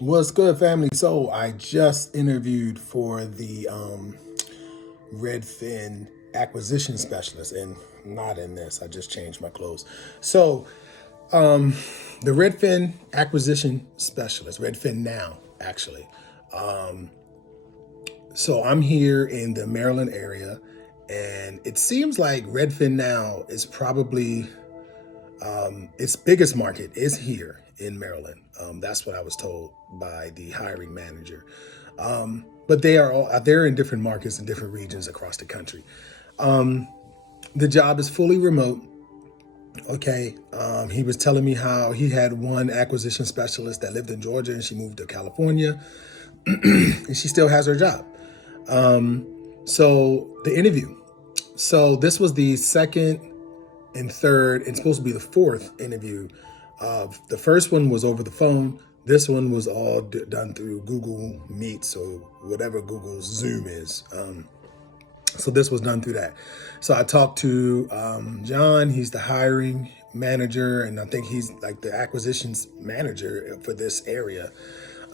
What's good, family? So I just interviewed for the Redfin Acquisition Specialist, and not in this. I just changed my clothes. So the Redfin Acquisition Specialist, Redfin Now, actually. So I'm here in the Maryland area, and it seems like Redfin Now is probably its biggest market is here in Maryland. That's what I was told by the hiring manager. But they're in different markets in different regions across the country. The job is fully remote. Okay. He was telling me how he had one acquisition specialist that lived in Georgia and she moved to California and she still has her job. So the interview. So this was the second and third, and supposed to be the fourth interview. The first one was over the phone. This one was all done through Google Meets or whatever Google's Zoom is. So this was done through that. So I talked to John. He's the hiring manager, and I think he's like the acquisitions manager for this area.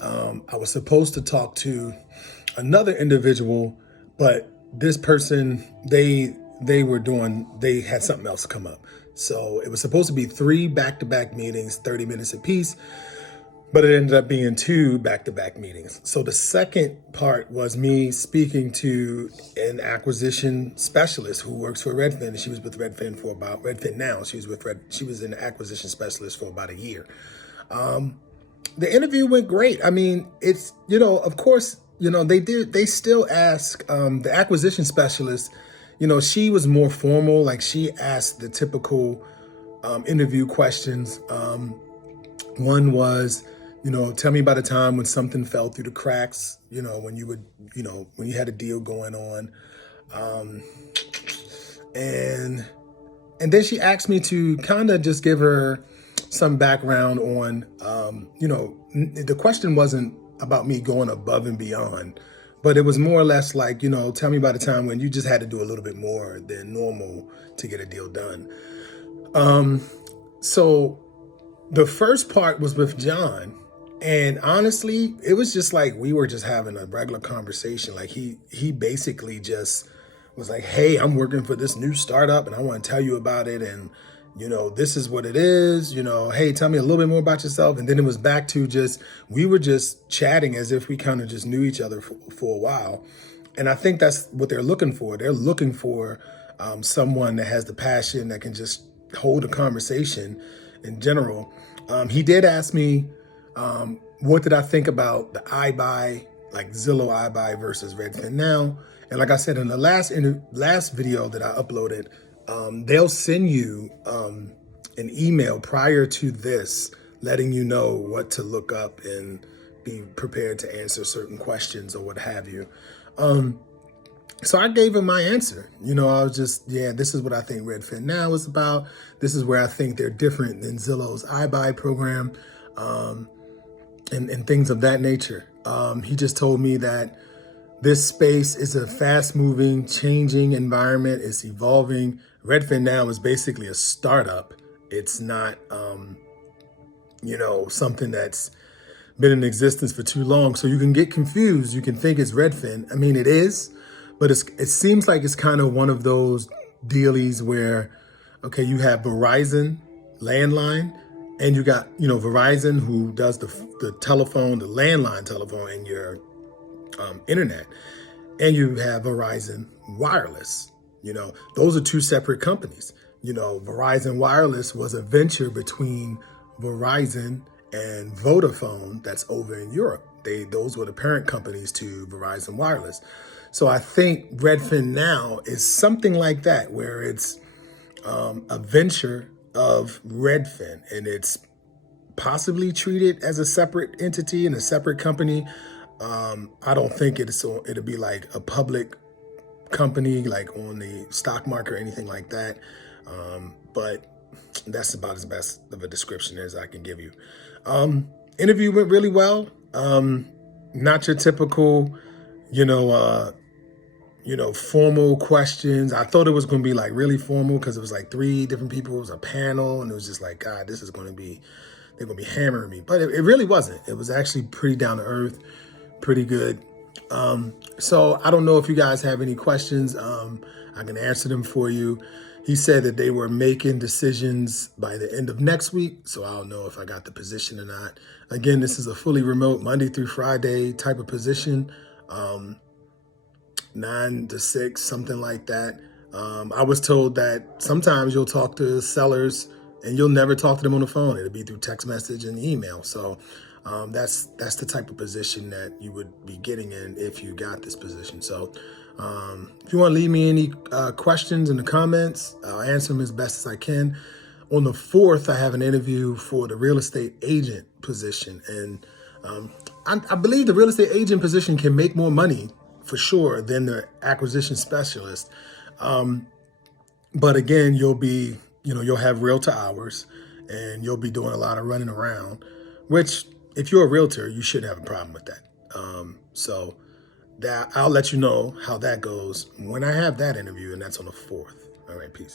I was supposed to talk to another individual, but this person, they had something else come up. So it was supposed to be 3 back-to-back meetings, 30 minutes apiece, but it ended up being 2 back-to-back meetings. So the second part was me speaking to an acquisition specialist who works for Redfin. She was with Redfin for about Redfin Now. She was an acquisition specialist for about a year. The interview went great. I mean, it's, of course, they still ask the acquisition specialist. She was more formal. Like, she asked the typical interview questions. One was, tell me about a time when something fell through the cracks, when when you had a deal going on. And then she asked me to kind of just give her some background on, the question wasn't about me going above and beyond, but it was more or less like, tell me about a time when you just had to do a little bit more than normal to get a deal done. So the first part was with John, and honestly, it was just like we were just having a regular conversation. Like he basically just was like, hey, I'm working for this new startup and I want to tell you about it. And, this is what it is, hey, tell me a little bit more about yourself. And then it was back to we were just chatting as if we kind of just knew each other for a while. And I think that's what they're looking for. They're looking for someone that has the passion, that can just hold a conversation in general. He did ask me, what did I think about the iBuy, like Zillow iBuy versus Redfin Now? And like I said in the last video that I uploaded, they'll send you an email prior to this letting you know what to look up and be prepared to answer certain questions or what have you. So I gave him my answer. I was just, this is what I think Redfin Now is about. This is where I think they're different than Zillow's iBuy program, and things of that nature. He just told me that this space is a fast-moving, changing environment. It's evolving. Redfin Now is basically a startup. It's not, something that's been in existence for too long. So you can get confused. You can think it's Redfin. I mean, it is, but it seems like it's kind of one of those dealies where, okay, you have Verizon landline, and you got, Verizon, who does the telephone, the landline telephone, and your internet, and you have Verizon Wireless. Those are 2 separate companies. Verizon Wireless was a venture between Verizon and Vodafone that's over in Europe. Those were the parent companies to Verizon Wireless. So I think Redfin Now is something like that, where it's a venture of Redfin, and it's possibly treated as a separate entity and a separate company. I don't think it'll be like a public company, like on the stock market or anything like that. But that's about as best of a description as I can give you. Interview went really well. Not your typical, formal questions. I thought it was going to be like really formal because it was like 3 different people. It was a panel, and it was just like, God, this is going to be they're going to be hammering me. But it really wasn't. It was actually pretty down to earth, pretty good. So I don't know if you guys have any questions. I can answer them for you. He said that they were making decisions by the end of next week. So I don't know if I got the position or not. Again, this is a fully remote Monday through Friday type of position. 9 to 6, something like that. I was told that sometimes you'll talk to sellers and you'll never talk to them on the phone. It'll be through text message and email. So that's the type of position that you would be getting in if you got this position. So if you want to leave me any questions in the comments, I'll answer them as best as I can. On the 4th, I have an interview for the real estate agent position. And I believe the real estate agent position can make more money for sure than the acquisition specialist. But again, you'll have realtor hours and you'll be doing a lot of running around, which if you're a realtor, you shouldn't have a problem with that. So that I'll let you know how that goes when I have that interview, and that's on the 4th. All right, peace.